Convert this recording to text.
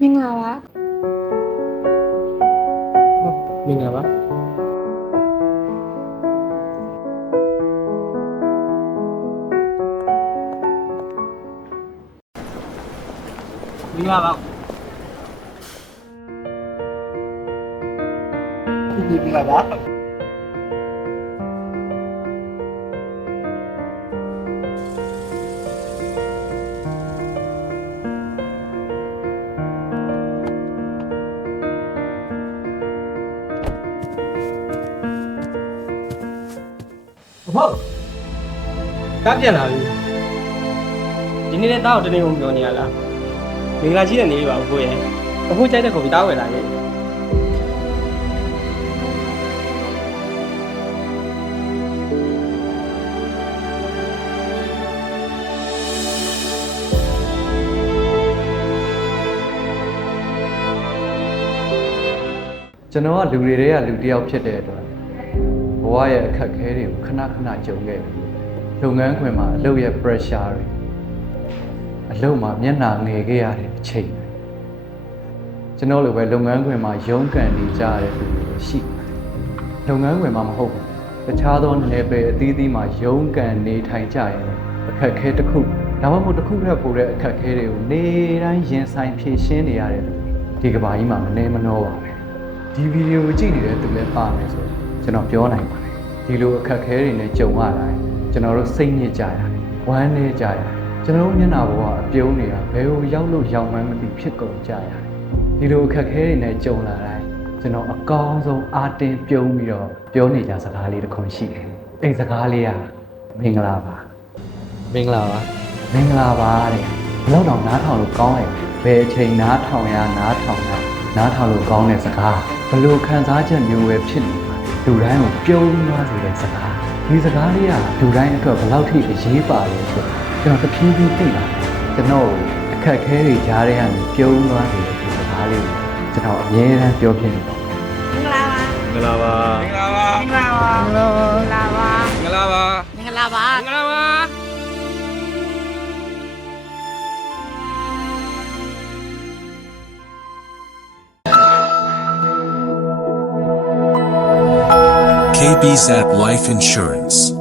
မင်္ဂလာပါမင်္ဂလာပါမင်္ဂလာပါမင်္ဂလာပါဟုတ်တားပြန်လာပြီဒီနေ့လည်းတားကိုတနေ့ကုန်ပြောနေရလားမင်္ဂလာကြီးတဲ့နေ့ပါအဖိုးရဲ့အဖိုးကြိုက်တဲ့ကိုပြီးတားဝယ်လာခဲ့ကျွန်တော်ကလူတွေထဲကလူတစ်ယောက်ဖြစ်တဲ့အတွက်ဘဝရဲ့အခက်အခဲတွေကိုခဏခဏကြုံခဲ့ပြီလုပ်ငန်းခွင်မှာအလုပ်ရဲ့ pressure တွေအလုပ်မှာမျက်နှာငယ်ခဲ့ရတဲ့အချိန်ကျွန်တော်လိုပဲလုပ်ငန်းခွင်မှာရုန်းကန်နေကြရတဲ့လူတွေရှိလုပ်ငန်းခွင်မှာမဟုတ်ဘူးတခြားသောနယ်ပယ်အသီးသီးမှာရုန်းကန်နေထိုင်ကြရင်အခက်အခဲတစ်ခုဒါမှမဟုတ်တစ်ခုထက်ပိုတဲ့အခက်အခဲတွေကိုနေတိုင်းရင်ဆိုင်ဖြေရှင်းနေရတယ်ဒီကဘာကြီးမှာမနေမနှောပါပဲဒီဗီဒီယိုကိုကြည့်နေတဲ့သူလည်းပါမယ်ဆိုကျွန်တော်ပြောနိုင်ပါတယ်ဒီလိုအခက်အခဲတွေနဲ့ကြုံရတိုင်းကျွန်တော်တို့စိတ်ညစ်ကြရတယ်ဝမ်းနည်းကြရတယ်ကျွန်တော်တို့မျက်နှာပေါ်ကအပြုံးနေတာဘယ်လိုရောက်လို့ရောက်မှန်းမသိဖြစ်ကုန်ကြရတယ်ဒီလိုအခက်အခဲတွေနဲ့ကြုံလာတိုင်းကျွန်တော်အကောင်းဆုံးအားတင်းပြုံးပြီးတော့ပြောနေကြစကားလေးတစ်ခုရှိတယ်အဲ့စကားလေးကမင်္ဂလာပါမင်္ဂလာပါမင်္ဂလာပါတဲ့ဘယ်တော့နားထောင်လို့ကောင်းတယ်ဘယ်အချိန်နားထောင်ရနားထောင်တာနားထောင်လို့ကောင်းတဲ့စကားဘယ်လိုခံစားချက်မျိုးပဲဖြစ်နေပါလူတိုင်းကိုပြုံးသွားစေတဲ့စကားဒီစကားလေးကလူတိုင်းအတွက်ဘယ်လောက်ထိအရေးပါလဲဆိုတော့ကျွန်တော်တဖြည်းဖြည်းသိလာကျွန်တော်အခက်အခဲတွေကြားထဲကနေပြုံးသွားစေတဲ့ဒီစကားလေးကိုကျွန်တော်အမြဲတမ်းပြောဖြစ်နေတော့မင်္ဂလာပါမင်္ဂလာပါမင်္ဂလာပါမင်္ဂလာပါမင်္ဂလာပါမင်္ဂလာပါမင်္ဂလာပါမင်္ဂလာပါ KBZ Life Insurance